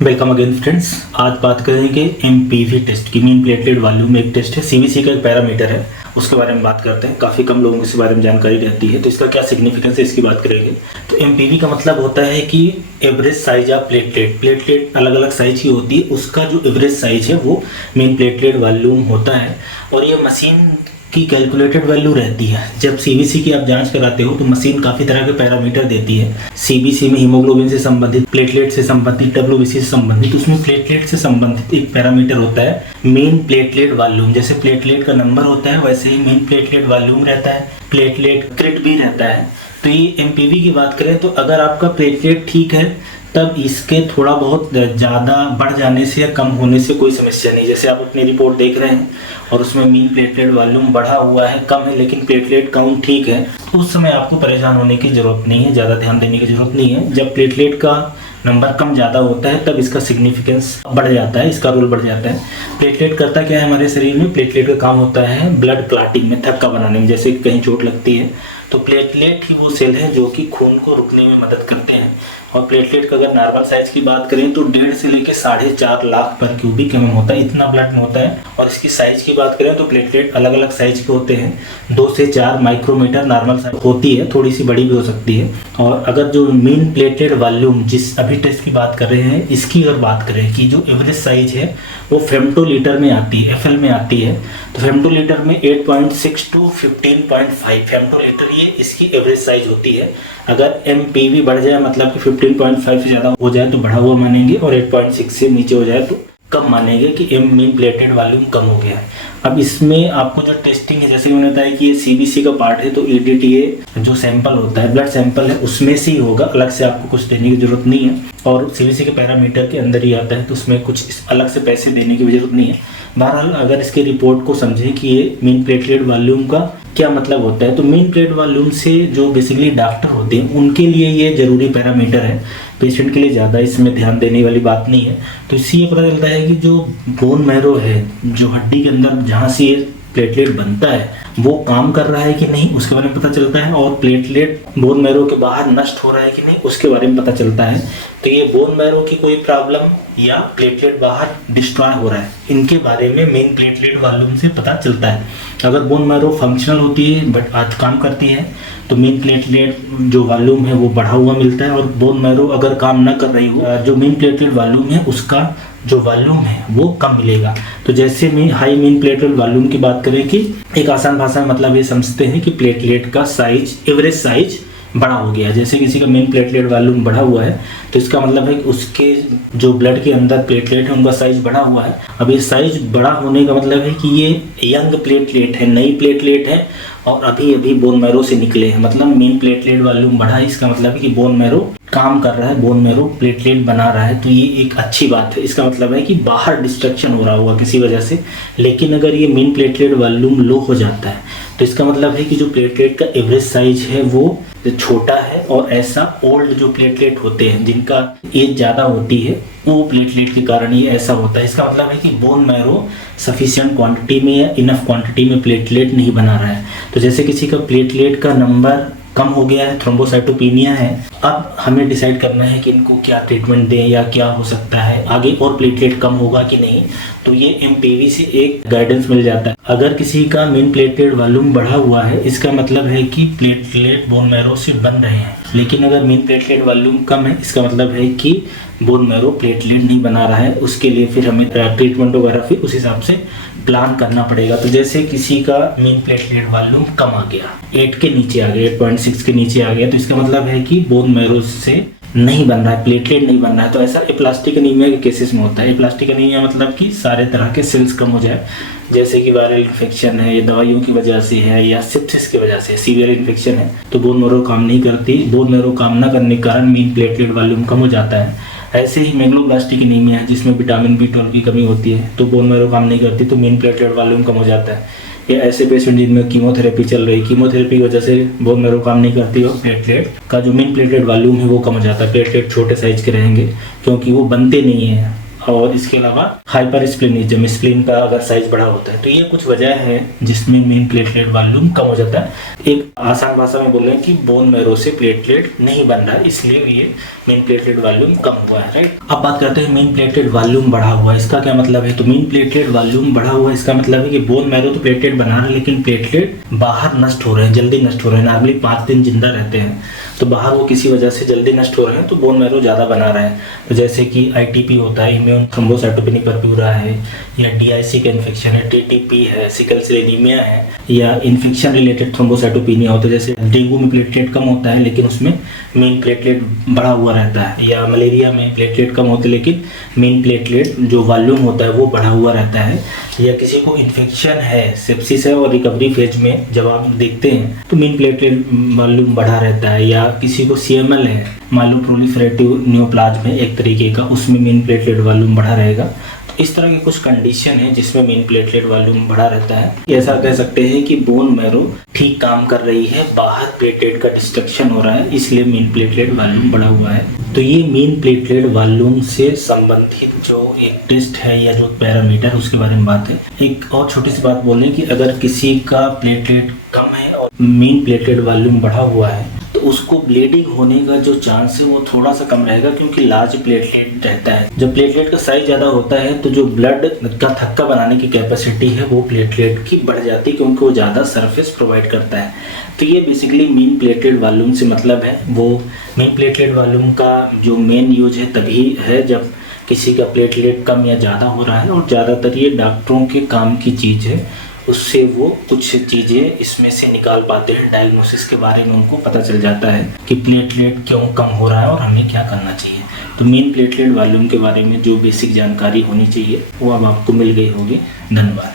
Welcome again friends. आज बात करेंगे एमपीवी टेस्ट की। मीन प्लेटलेट वॉल्यूम एक टेस्ट है, सीबीसी का एक पैरामीटर है, उसके बारे में बात करते हैं। काफ़ी कम लोगों को इस बारे में जानकारी रहती है, तो इसका क्या सिग्निफिकेंस है इसकी बात करेंगे। तो एमपीवी का मतलब होता है कि average size of platelet. Platelet अलग अलग साइज की होती है, उसका जो एवरेज साइज है वो मीन प्लेटलेट वॉल्यूम होता है। और ये मशीन की कैलकुलेटेड वैल्यू रहती है। जब सीबीसी की आप जांच कराते हो तो मशीन काफ़ी तरह के पैरामीटर देती है। सीबीसी में हीमोग्लोबिन से संबंधित, प्लेटलेट से संबंधित, डब्ल्यूबीसी से संबंधित, उसमें प्लेटलेट से संबंधित एक पैरामीटर होता है मीन प्लेटलेट वॉल्यूम। जैसे प्लेटलेट का नंबर होता है वैसे ही मीन प्लेटलेट वॉल्यूम रहता है, प्लेटलेट क्रिट भी रहता है। तो ये एमपीवी की बात करें तो अगर आपका प्लेटलेट ठीक है तब इसके थोड़ा बहुत ज़्यादा बढ़ जाने से या कम होने से कोई समस्या नहीं। जैसे आप अपनी रिपोर्ट देख रहे हैं और उसमें मीन प्लेटलेट वॉल्यूम बढ़ा हुआ है, कम है, लेकिन प्लेटलेट काउंट ठीक है, तो उस समय आपको परेशान होने की ज़रूरत नहीं है, ज़्यादा ध्यान देने की ज़रूरत नहीं है। जब प्लेटलेट का नंबर कम ज़्यादा होता है तब इसका सिग्निफिकेंस बढ़ जाता है, इसका रोल बढ़ जाता है। प्लेटलेट करता क्या है हमारे शरीर में? प्लेटलेट का काम होता है ब्लड क्लॉटिंग में, थक्का बनाने में। जैसे कहीं चोट लगती है तो प्लेटलेट ही वो सेल है जो कि खून को रुकने में मदद करते हैं। और प्लेटलेट का अगर नॉर्मल साइज की बात करें तो 1.5 से लेकर 4.5 लाख पर क्यूबिक एमएम होता है, इतना ब्लड में होता है। और इसकी साइज की बात करें तो प्लेटलेट अलग अलग साइज के होते हैं। 2 से 4 माइक्रोमीटर नॉर्मल साइज होती है, थोड़ी सी बड़ी भी हो सकती है। और अगर जो मीन प्लेटलेट वॉल्यूम जिस अभी टेस्ट की बात कर रहे हैं, इसकी अगर बात करें कि जो एवरेज साइज है वो फेम्टोलीटर में आती है, एफएल में आती है। तो फेम्टोलीटर में 8.6 to 15.5 फेम्टोलीटर ये इसकी एवरेज साइज होती है। अगर एमपीवी बढ़ जाए मतलब कि 15.5 से ज़्यादा हो जाए तो बढ़ा हुआ मानेंगे, और 8.6 से नीचे हो जाए तो कम मानेंगे कि एम मीन प्लेटलेट वॉल्यूम कम हो गया है। अब इसमें आपको जो टेस्टिंग है, जैसे मैंने बताया कि ये सीबीसी का पार्ट है, तो ईडीटीए जो सैंपल होता है, ब्लड सैंपल है, उसमें से ही होगा, अलग से आपको कुछ देने की जरूरत नहीं है। और सीबीसी के पैरामीटर के अंदर ही आता है, तो उसमें कुछ अलग से पैसे देने की जरूरत नहीं है। बहरहाल अगर इसके रिपोर्ट को समझें कि ये मीन प्लेटलेट वॉल्यूम का क्या मतलब होता है, तो मीन प्लेट वॉल्यूम से जो बेसिकली डॉक्टर होते हैं उनके लिए ये जरूरी पैरामीटर है, पेशेंट के लिए ज़्यादा इसमें ध्यान देने वाली बात नहीं है। तो इससे ये पता चलता है कि जो बोन मैरो है, जो हड्डी के अंदर जहाँ से ये प्लेटलेट बनता है, वो काम कर रहा है कि नहीं उसके बारे में पता चलता है। और प्लेटलेट बोन मैरो के बाहर नष्ट हो रहा है कि नहीं उसके बारे में पता चलता है। तो ये बोन मैरो की कोई प्रॉब्लम या प्लेटलेट बाहर डिस्ट्रॉय हो रहा है, इनके बारे में मेन प्लेटलेट वॉल्यूम से पता चलता है। अगर बोन मैरो फंक्शनल होती है बट आज काम करती है तो मेन प्लेटलेट जो वॉल्यूम है वो बढ़ा हुआ मिलता है। और बोन मैरो अगर काम ना कर रही हो, जो मेन प्लेटलेट वॉल्यूम है उसका जो वॉल्यूम है वो कम मिलेगा। तो जैसे में हाई मीन प्लेटलेट वॉल्यूम की बात करें कि एक आसान भाषा में मतलब ये समझते हैं कि प्लेटलेट का साइज, एवरेज साइज बड़ा हो गया। जैसे किसी का मेन प्लेटलेट वॉल्यूम बढ़ा हुआ है तो इसका मतलब है कि उसके जो ब्लड के अंदर प्लेटलेट है उनका साइज बढ़ा हुआ है। अब ये साइज बड़ा होने का मतलब है कि ये यंग प्लेटलेट है, नई प्लेटलेट है और अभी अभी बोन मैरो से निकले हैं। मतलब मेन प्लेटलेट वॉल्यूम बढ़ा है, इसका मतलब है कि बोन मैरो काम कर रहा है, बोन मैरो प्लेटलेट बना रहा है। तो ये एक अच्छी बात है। इसका मतलब है कि बाहर डिस्ट्रक्शन हो रहा होगा किसी वजह से। लेकिन अगर ये मेन प्लेटलेट वॉल्यूम लो हो जाता है तो इसका मतलब है कि जो प्लेटलेट का एवरेज साइज है वो छोटा है। और ऐसा ओल्ड जो प्लेटलेट होते हैं जिनका एज ज़्यादा होती है, वो प्लेटलेट के कारण ये ऐसा होता है। इसका मतलब है कि बोन मैरो सफिशिएंट क्वांटिटी में या इनफ क्वांटिटी में प्लेटलेट नहीं बना रहा है। तो जैसे किसी का प्लेटलेट का नंबर कम हो गया है, थ्रोम्बोसाइटोपिनिया है, अब हमें डिसाइड करना है कि इनको क्या ट्रीटमेंट दें या क्या हो सकता है आगे, और प्लेटलेट कम होगा कि नहीं। तो ये एमपीवी से एक गाइडेंस मिल जाता है। अगर किसी का मीन प्लेटलेट वॉल्यूम बढ़ा हुआ है, इसका मतलब है कि प्लेटलेट बोन मैरो से बन रहे हैं। लेकिन अगर मीन प्लेटलेट वॉल्यूम कम है, इसका मतलब है कि बोन मैरो प्लेटलेट नहीं बना रहा है। उसके लिए फिर हमें ट्रीटमेंट वगैरह फिर उस हिसाब से प्लान करना पड़ेगा। तो जैसे किसी का मीन प्लेटलेट वॉल्यूम कम आ गया, 8 के नीचे आ गया, 8.6 के नीचे आ गया, तो इसका मतलब है कि बोन मैरो से नहीं बन रहा है, प्लेटलेट नहीं बन रहा है। तो ऐसा एप्लास्टिक एनीमिया के केसेस में होता है। एप्लास्टिक एनीमिया मतलब कि सारे तरह के सेल्स कम हो जाए, जैसे कि वायरल इन्फेक्शन है, या दवाइयों की वजह से है, या सिप्सिस की वजह से सीवियर इन्फेक्शन है, तो बोन मैरो काम नहीं करती। बोन मैरो काम न करने के कारण मीन प्लेटलेट वॉल्यूम कम हो जाता है। ऐसे ही मेगलोब्लास्टिक एनीमिया है जिसमें विटामिन B12 की कमी होती है, तो बोन मैरो काम नहीं करती, तो मीन प्लेटलेट वॉल्यूम कम हो जाता है। या ऐसे पेशेंट जिनमें कीमोथेरेपी चल रही, कीमोथेरेपी की वजह से बोन मैरो काम नहीं करती और प्लेटलेट का जो मीन प्लेटलेट वॉल्यूम है वो कम हो जाता है। प्लेटलेट छोटे साइज के रहेंगे क्योंकि वो बनते नहीं हैं, और इसके अलावा हाइपरस्प्लेनिज्म, स्प्लीन का अगर साइज बड़ा होता है। तो ये कुछ वजह है जिसमें मीन प्लेटलेट वॉल्यूम कम हो जाता है। एक आसान भाषा में बोलें कि बोन मैरो से प्लेटलेट नहीं बन रहा है, इसलिए ये मीन प्लेटलेट वॉल्यूम कम हुआ है, राइट। अब बात करते हैं मीन प्लेटलेट वॉल्यूम बढ़ा हुआ है, इसका क्या मतलब है। तो मीन प्लेटलेट वॉल्यूम बढ़ा हुआ है, इसका मतलब है कि बोन मैरो तो प्लेटलेट बना रहा है, लेकिन प्लेटलेट बाहर नष्ट हो रहे हैं, जल्दी नष्ट हो रहे हैं। नॉर्मली 5 दिन जिंदा रहते हैं, तो बाहर वो किसी वजह से जल्दी नष्ट हो रहे हैं, तो बोन मैरो ज़्यादा बना रहा है। तो जैसे कि ITP होता है, इम्यून थ्रोम्बोसाइटोपेनिक परप्यूरा है, या DIC का इन्फेक्शन है, TTP है, सिकल सेल एनीमिया है, या इन्फेक्शन रिलेटेड थ्रोम्बोसाइटोपेनिया होता है। जैसे डेंगू में प्लेटलेट कम होता है लेकिन उसमें मीन प्लेटलेट बढ़ा हुआ रहता है, या मलेरिया में प्लेटलेट कम होते हैं लेकिन मीन प्लेटलेट जो वॉल्यूम होता है वो बढ़ा हुआ रहता है। या किसी को इन्फेक्शन है, सेप्सिस है, और रिकवरी फेज में जब आप देखते हैं तो मीन प्लेटलेट वॉल्यूम बढ़ा रहता है। या किसी को CML है, माइलोप्रोलिफरेटिव न्यूप्लाज्म है एक तरीके का, उसमें मीन प्लेटलेट वॉल्यूम बढ़ा रहेगा। इस तरह की कुछ कंडीशन है जिसमें मीन प्लेटलेट वॉल्यूम बढ़ा रहता है। ऐसा कह सकते हैं कि बोन मैरो ठीक काम कर रही है, बाहर प्लेटलेट का डिस्ट्रक्शन हो रहा है, इसलिए मीन प्लेटलेट वॉल्यूम बढ़ा हुआ है। तो ये मीन प्लेटलेट वॉल्यूम से संबंधित जो एक टेस्ट है या जो पैरामीटर, उसके बारे में बात है। एक और छोटी सी बात बोल रहे हैं कि अगर किसी का प्लेटलेट कम है और मीन प्लेटलेट वॉल्यूम बढ़ा हुआ है तो उसको ब्लीडिंग होने का जो चांस है वो थोड़ा सा कम रहेगा, क्योंकि लार्ज प्लेटलेट रहता है। जब प्लेटलेट का साइज ज़्यादा होता है तो जो ब्लड का थक्का बनाने की कैपेसिटी है वो प्लेटलेट की बढ़ जाती है, क्योंकि वो ज़्यादा सरफेस प्रोवाइड करता है। तो ये बेसिकली मीन प्लेटलेट वॉल्यूम से मतलब है। वो मीन प्लेटलेट वॉल्यूम का जो मेन यूज है तभी है जब किसी का प्लेटलेट कम या ज़्यादा हो रहा है, और ज़्यादातर ये डॉक्टरों के काम की चीज़ है, उससे वो कुछ चीज़ें इसमें से निकाल पाते हैं। डायग्नोसिस के बारे में उनको पता चल जाता है कि प्लेटलेट क्यों कम हो रहा है और हमें क्या करना चाहिए। तो मीन प्लेटलेट वॉल्यूम के बारे में जो बेसिक जानकारी होनी चाहिए वो अब आपको मिल गई होगी। धन्यवाद।